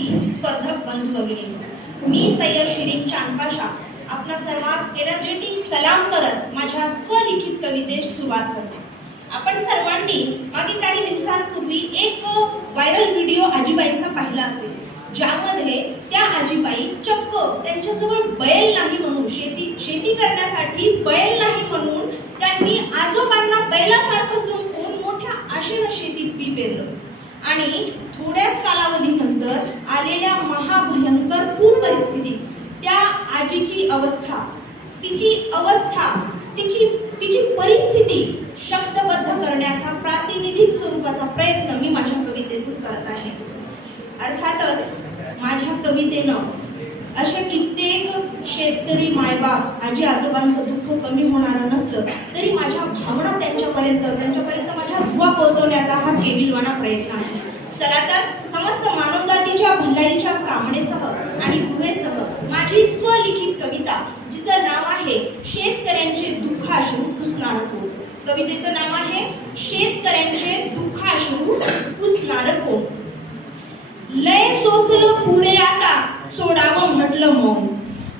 सहभागी स्पर्धक बंधू भगिनी, मी सय्यद शिरीन चांदपाशा आपला सर्वांस एनर्जेटिक सलाम करत माझ्या स्वलिखित कवितेस सुरुवात करते. आपण सर्वांनी मागे काही दिवसांपूर्वी एक व्हायरल व्हिडिओ आजीबाईंचा पाहिला असेल, ज्यामध्ये त्या आजीबाई चक्क त्यांच्याजवळ बैल नाही म्हणून शेती करण्यासाठी बैल नाही म्हणून त्यांनी आजोबांना बैलासारखं जुंपून मोठ्या आशेनं शेतीत बी पेरलं आणि थोड्याच कालावधीनंतर आलेल्या महाभयंकर पूर परिस्थितीत त्या आजीची अवस्था, तिची परिस्थिती शब्दबद्ध करण्याचा प्रातिनिधिक स्वरूपाचा प्रयत्न मी माझ्या कवितेतून करत आहे. अर्थातच माझ्या कवितेनं असे कित्येक शेतकरी मायबाप आजी आजोबांचं दुःख कमी होणार नसलं तरी माझ्या भावना त्यांच्यापर्यंत माझ्या दुवा पोहोचवण्याचा हा केविलवाणा प्रयत्न आहे. चला तर समस्त मानवजातीच्या भलाईच्या कामनेसह आणि दुवेसह माझी स्वलिखित कविता, जिचं नाव आहे शेतकऱ्यांचे दुःखाश्रू पुसणार कोण. कवितेचं नाव आहे शेतकऱ्यांचे दुःखाश्रू पुसणार कोण. लय सोसलं पुरे आता सोडावं म्हटलं मौन.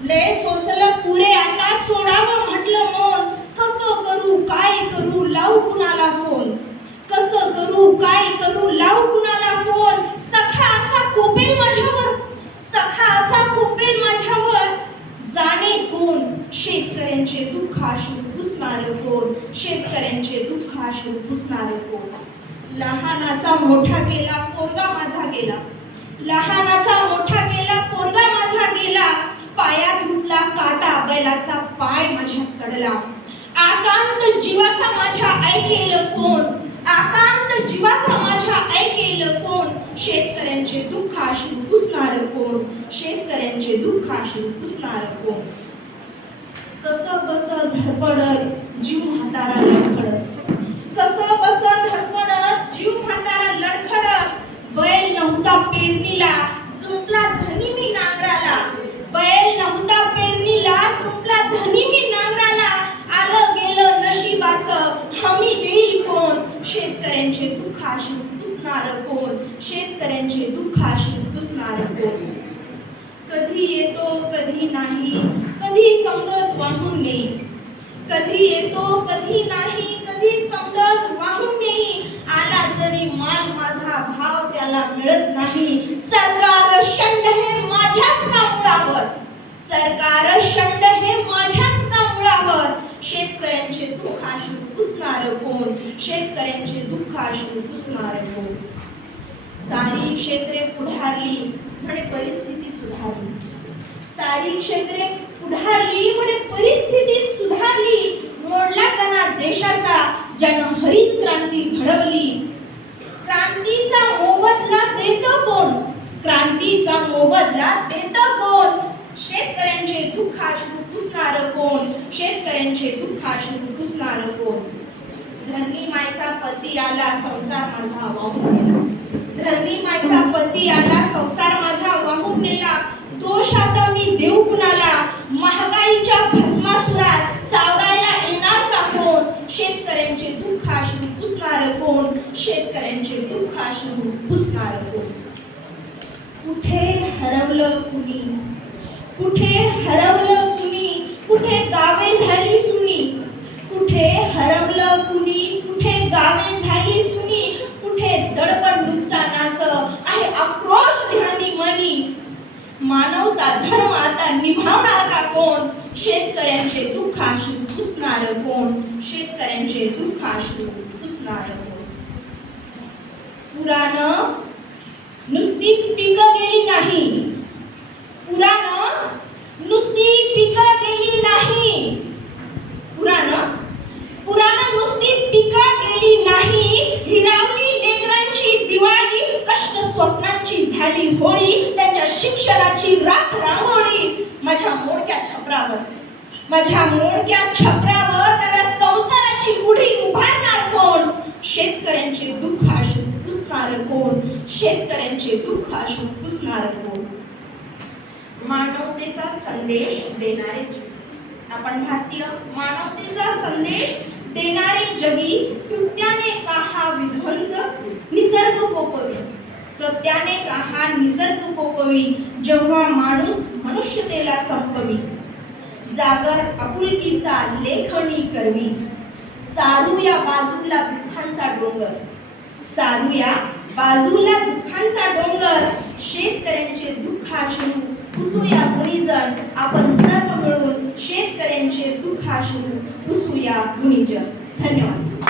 लय सोसलं पुरे आता सोडावं म्हटलं मौन. कसं करू काय करू लावू कुणाला फोन. कसं करू काय करू लावू कुणाला फोन. सखा असा कोपेल माझ्यावर, सखा असा कोपेल माझ्यावर. जाणे कोण शेतकऱ्यांचे दुःखाश्रू पुसणार कोण. शेतकऱ्यांचे दुःखाश्रू पुसणार कोण. लहानाचा मोठा केला पोरगा माझा गेला. लहानाचा मोठा केला पोरगा माझा गेला. पायात घुटला काटा बैलाचा पाय माझ्या सडला. आकांत जीवाचा माझ्या ऐकेल कोण. आकांत जीवाचा माझ्या ऐकेल कोण. शेतकऱ्यांचे दुःखाश्रू पुसणार कोण. शेतकऱ्यांचे दुःखाश्रू पुसणार कोण. कसं बस धडपडत जीव म्हातारा लडखडत. कसं बस धडपडत जीव म्हातारा लडखडत. बैल नव्हता पेरणीला जुंपला धनी मी नांगराला. बैल नव्हता पेरणीला जुंपला धनी मी नांगराला. आलं गेलं नशिबाचं हमी देईल कोण. शेतकऱ्यांचे दुःखाश्रू पुसणार कोण. शेतकऱ्यांचे दुःखाश्रू पुसणार कोण. कधी येतो कधी नाही कधी समजत वाहून नेई. कधी येतो कधी नाही कधी समजत वाहून नेई. आला जरी माल माझा भाव त्याला मिळत नाही. सरकार शंड हे माझ्याच का मुळावर. सरकार शंड हे माझ्याच का मुळावर. शेतकऱ्यांचे दुःखाश्रू पुसणार कोण. शेतकऱ्यांचे दुःखाश्रू पुसणार कोण. सारी क्षेत्रे पुढारली म्हणे परिस्थिती सुधारली. सारी क्षेत्रे पुढारली म्हणे परिस्थिती सुधारली. मोडला कणा देशाचा ज्यानं हरित क्रांती घडवली. क्रांतीचा मोबदला देत कोण. क्रांतीचा मोबदला देत कोण. शेतकऱ्यांचे दुःखाश्रू पुसणार कोण. शेतकऱ्यांचे दुःखाश्रू पुसणार कोण. धरणी मायचा पती आला संसार माझा वाहून नेला. धरणी मायचा पती आला संसार माझा वाहून नेला. दोष आता मी देऊ कुणाला. महागाईच्या भस्मासुरात सावरायला येणार का कोण. शेतकऱ्यांचे दुःखाश्रू पुसणार कोण. शेतकऱ्यांचे दुःखाश्रू पुसणार कोण. कुठे हरवलं कुणी. कुठे हरवलं कुणी. कुठे गावे झाली सुनी. कुठे हरवलं कुणी. कुठे गावे झाली सुनी. कुठे दडपण नुकसानाचं आहे आक्रोश ध्यानी मनी. मानवता धर्म आता निभावणार का कोण. शेतकऱ्यांचे दुःखाश्रू पुसणार कोण. शेतकऱ्यांचे दुःखाश्रू पुसणार कोण. पुरानं नुसती पिकं गेली नाही. पुरानं नुसती पिकं गेली नाही. पुरानं नुसती पिकं गेली नाही. हिरावली लेकरांची दिवाळी. कष्ट स्वप्नांची झाली होळी. त्यांच्या शिक्षणाची राख रांगोळी. माझ्या मोडक्या छपरावर नव्या संसाराची गुढी उभारणार कोण. शेतकऱ्यांचे दुःखाश्रू पुसणार कोण. शेतकऱ्यांचे दुःखाश्रू पुसणार कोण. मानवतेचा संदेश देणारे जगी. आपण भारतीय मानवतेचा संदेश देणारे जगी. कृत्याने का हा विध्वंस निसर्ग कोपवी. त्याने हा निसर्ग कोपवी, जेव्हा माणूस मनुष्यतेला संपवी. जागर आपुलकीचा लेखणी करवी, सारूया बाजूला दुःखांचा डोंगर. सारूया बाजूला दुःखांचा डोंगर, शेतकऱ्यांचे दुःखाश्रू पुसूया गुणीजन. आपण सर्व मिळून शेतकऱ्यांचे दुःखाश्रू पुसूया गुणीजन. धन्यवाद.